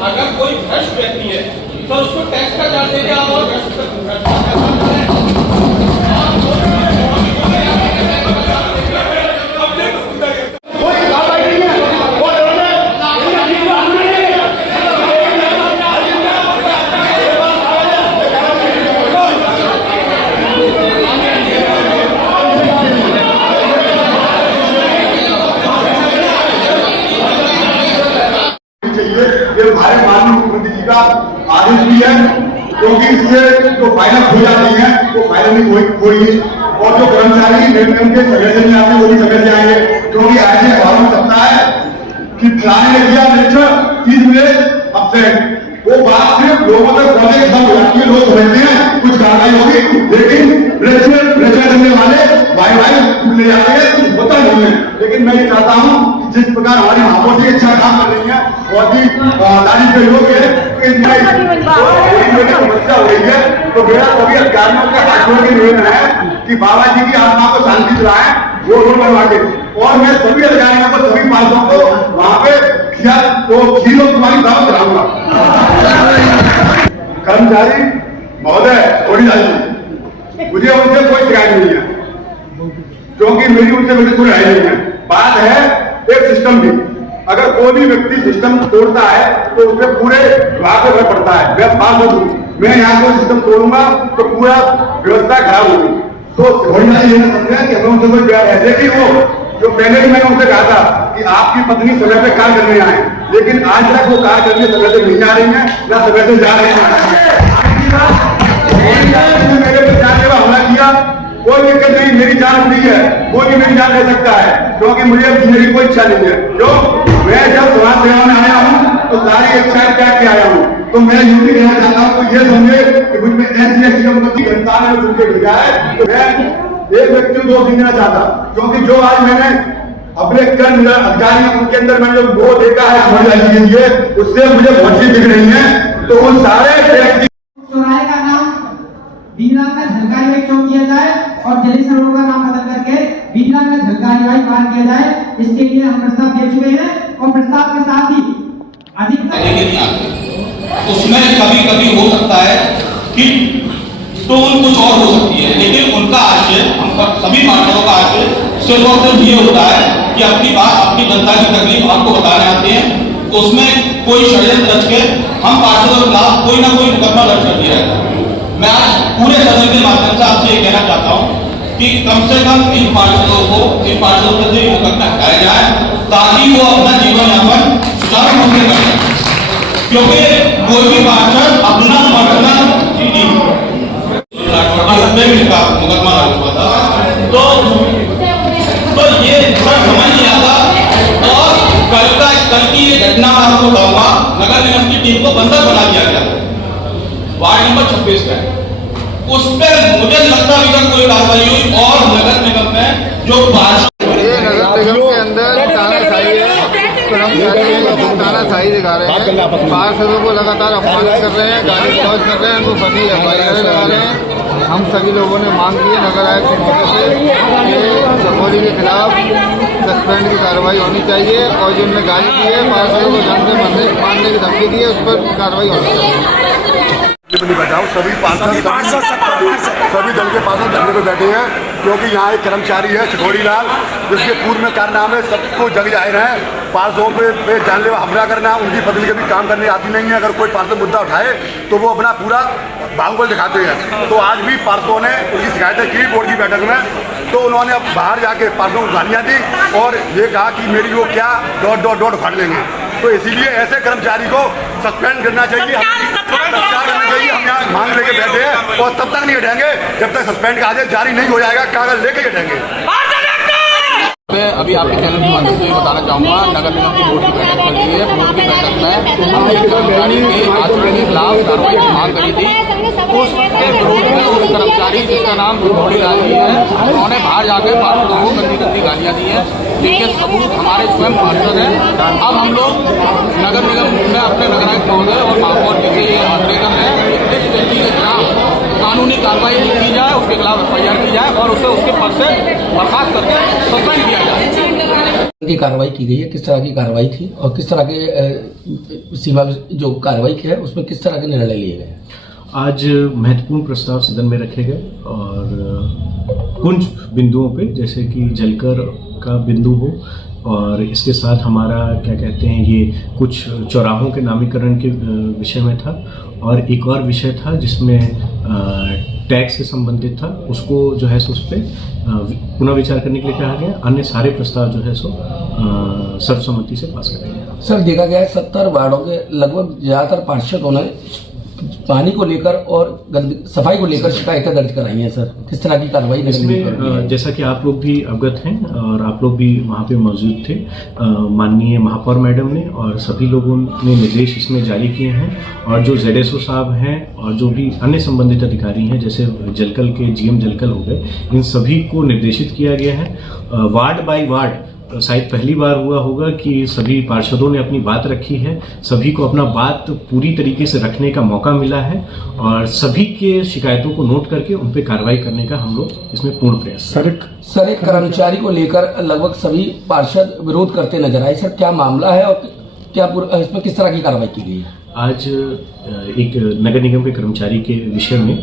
अगर कोई भ्रष्ट व्यक्ति है तो उसको टैक्स का चार्ज देंगे आप और हमारे माननीय मुख्यमंत्री जी का आदेश भी है, क्योंकि इससे जो फाइलें खो जाती हैं वो फाइलें नहीं खोएंगी और जो कर्मचारी निगम के समय से नहीं आते वो भी समय से आएंगे, क्योंकि आज ये मालूम सकता है कि प्लान ने दिया 30 मिनट अब से वो बात सिर्फ लोगों तक पहुंचे खत्म हो जाती है, लोग समझते हैं कुछ कार्रवाई होगी, लेकिन प्रचार करने वाले भाई ले जाते हैं, कुछ होता नहीं है। लेकिन मैं ये चाहता हूँ जिस प्रकार हमारी महापौर जी अच्छा काम कर रही है, बहुत ही तारीफ के लोग है, समस्या हो रही है, तो मेरा सभी अधिकारियों के हाथ जोड़ के निवेदन है कि बाबा जी की आत्मा को शांति दिलाएं, वो रोड बनवा के। और मैं सभी अधिकारियों को, सभी पार्षदों को वहां पे खीर और तुम्हारी दावत कराऊंगा। कर्मचारी महोदय थोड़ी जी, मुझे उनसे कोई शिकायत नहीं है, क्योंकि मेरी उनसे कोई राय नहीं है। बात है एक सिस्टम की, अगर कोई भी व्यक्ति सिस्टम तोड़ता है तो उसमें पूरे विभाग को फर्क पड़ता है। मैं पास हूँ, मैं यहाँ को सिस्टम तोड़ूंगा तो पूरा व्यवस्था खराब होगी। तो थोड़ी ये समझे कि हमें उनसे कोई प्यार है, लेकिन वो जो पहले भी मैंने उनसे कहा था कि आपकी पत्नी समय पे कार्य करने आए, लेकिन आज तक वो कार्य करने समय से नहीं आ रही है, ना समय से जा रही है। मेरे पे जानलेवा हमला किया, कोई दिक्कत नहीं, मेरी जान फ्री है, कोई भी मेरी जान ले सकता है, क्योंकि मुझे अब जीने की कोई इच्छा नहीं है। क्यों? मैं जब समाज सेवा में आया हूँ तो सारी इच्छाएं त्याग के आया हूँ। तो मैं यूं भी कहना चाहता हूँ तो ये समझे कि मुझ में ऐसी जनता ने चुन के भेजा है, तो मैं एक व्यक्ति को दोष नहीं देना चाहता, क्योंकि जो आज मैंने अपने कर्म अधिकारी उनके अंदर मैंने जो वो देखा है समझ लीजिए, उससे मुझे बहुत चीज दिख रही है। तो उन सारे व्यक्ति चौराहे का नाम बीरनाथ में झलकारी बाई चौक किया जाए और जलेसर रोड का नाम बदल करके बीरनाथ में झलकारी बाई पार्क किया जाए, इसके लिए हम प्रस्ताव दे चुके हैं। और प्रस्ताव के साथ ही अधिकतर उसमें कभी कभी हो सकता है कि तो उन कुछ और हो सकती है, लेकिन उनका आशय, हम सभी पार्षदों का आशय सिर्फ और सिर्फ ये होता है कि अपनी बात, अपनी जनता की तकलीफ आपको बताने आते हैं। तो उसमें कोई षड्यंत्र रच के हम पार्षदों के खिलाफ कोई ना कोई मुकदमा दर्ज कर दिया जाता है। मैं आज पूरे सदन के माध्यम से आपसे ये कहना चाहता हूँ कि कम से कम इन पार्षदों पर से मुकदमा हटाया जाए, ताकि वो अपना जीवन यापन सुचारू रूप से कर सकें, क्योंकि कोई भी पार्षद अपना समर्थन मुकदमा हुआ था, तो ये समझ नहीं आता। और कल की ये घटना मैं आपको बताऊंगा, नगर निगम की टीम को बंधक बना दिया गया वार्ड नंबर 26 में, उस पर मुझे लगता अभी तक कोई कार्रवाई हुई। और नगर निगम में जो नगर निगम के अंदर तानाशाही है, कर्मचारी तानाशाही दिखा रहे हैं, पार्षदों को लगातार अपमानित कर रहे हैं, गाली गलौज कर रहे हैं, उनको सभी FIR लगा रहे हैं। हम सभी लोगों ने मांग की है नगर आयुक्त महोदय से कि चमोली के खिलाफ सस्पेंड की कार्रवाई होनी चाहिए, और जो उन्होंने गाली दी है, पार्षदों को जान से मारने की धमकी दी है, उस पर कार्रवाई होनी चाहिए। बताओ सभी पार्षद सभी दल के पार्षद धरने पे बैठे हैं, क्योंकि यहाँ एक कर्मचारी है चिखोड़ी लाल, जिसके पूर्व में कारनामे है, सबको जग जाहिर है। पार्षदों पे जानलेवा हमला करना, उनकी पत्नी कभी काम करने आती नहीं है। अगर कोई पार्षद मुद्दा उठाए तो वो अपना पूरा बाहुबल दिखाते हैं। तो आज भी पार्षदों ने उनकी शिकायतें की बोर्ड की बैठक में, तो उन्होंने अब बाहर जाके पार्षदों को गालियाँ दी और ये कहा कि मेरी वो क्या ... उखाड़ लेंगे। तो इसीलिए ऐसे कर्मचारी को सस्पेंड करना चाहिए, हम यहाँ मांग लेके बैठे हैं और तब तक नहीं हटेंगे जब तक सस्पेंड का आदेश जारी नहीं हो जाएगा, कागज लेके हटेंगे। मैं अभी आपके चैनल के माध्यम से ये बताना चाहूँगा, नगर निगम की बोर्ड की बैठक चल रही है। बोर्ड की बैठक में हमने एक कर्मचारी के आचरण के खिलाफ कार्रवाई की मांग करी थी। उसके विरोध में उस कर्मचारी जिसका नाम चिखोड़ी लाल जी है, उन्होंने बाहर जाकर पार्षदों को गंदी गंदी गालियाँ दी हैं, जिनके सबूत हमारे स्वयं पार्षद हैं। अब हम लोग नगर निगम में अपने नगर आयुक्त महोदय और महापौर जी से ये आग्रह कर रहे हैं कि इस व्यक्ति के खिलाफ कानूनी कार्रवाई की जाए, उसके खिलाफ FIR की जाए और उसे उसके पद से बर्खास्त करके सस्पेंड किया जाए। की कार्रवाई की गई है, किस तरह की कार्रवाई थी और किस तरह के सीमा जो कार्रवाई की है उसमें किस तरह के निर्णय लिए गए? आज महत्वपूर्ण प्रस्ताव सदन में रखे गए और कुछ बिंदुओं पे, जैसे कि जलकर का बिंदु हो, और इसके साथ हमारा क्या कहते हैं ये कुछ चौराहों के नामीकरण के विषय में था, और एक और विषय था जिसमें टैक्स से संबंधित था, उसको जो है सो उस पर पुनः विचार करने के लिए कहा गया। अन्य सारे प्रस्ताव जो है सो सर्वसम्मति से पास करे गए। सर देखा गया है 70 वार्डों के लगभग ज्यादातर पार्षदों ने पानी को लेकर और सफाई को लेकर शिकायतें दर्ज कराई हैं सर, किस तरह की कार्रवाई इसमें जैसा कि आप लोग भी अवगत हैं और आप लोग भी वहाँ पे मौजूद थे, माननीय महापौर मैडम ने और सभी लोगों ने निर्देश इसमें जारी किए हैं और जो ZSO साहब हैं और जो भी अन्य संबंधित अधिकारी हैं जैसे जलकल के GM जलकल हो गए, इन सभी को निर्देशित किया गया है। वार्ड बाय वार्ड शायद पहली बार हुआ होगा कि सभी पार्षदों ने अपनी बात रखी है, सभी को अपना बात पूरी तरीके से रखने का मौका मिला है और सभी के शिकायतों को नोट करके उन पर कार्रवाई करने का हम लोग इसमें पूर्ण प्रयास। सर एक कर्मचारी को लेकर लगभग सभी पार्षद विरोध करते नजर आए, सर क्या मामला है और क्या इसमें किस तरह की कार्रवाई की गई है? आज एक नगर निगम के कर्मचारी के विषय में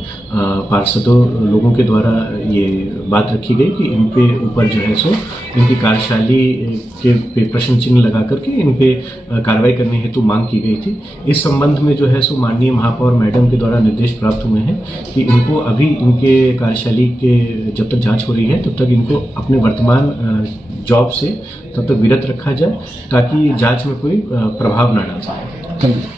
पार्षदों लोगों के द्वारा ये बात रखी गई कि इन पे ऊपर जो है सो इनकी कार्यशैली के पे प्रश्न चिन्ह लगा करके इन पे कार्रवाई करने हेतु मांग की गई थी। इस संबंध में जो है सो माननीय महापौर मैडम के द्वारा निर्देश प्राप्त हुए हैं कि इनको अभी इनके कार्यशैली के जब तक जांच हो रही है तब तक इनको अपने वर्तमान जॉब से तब तक विरत रखा जाए ताकि जांच में कोई प्रभाव न डाल सके। Thank you.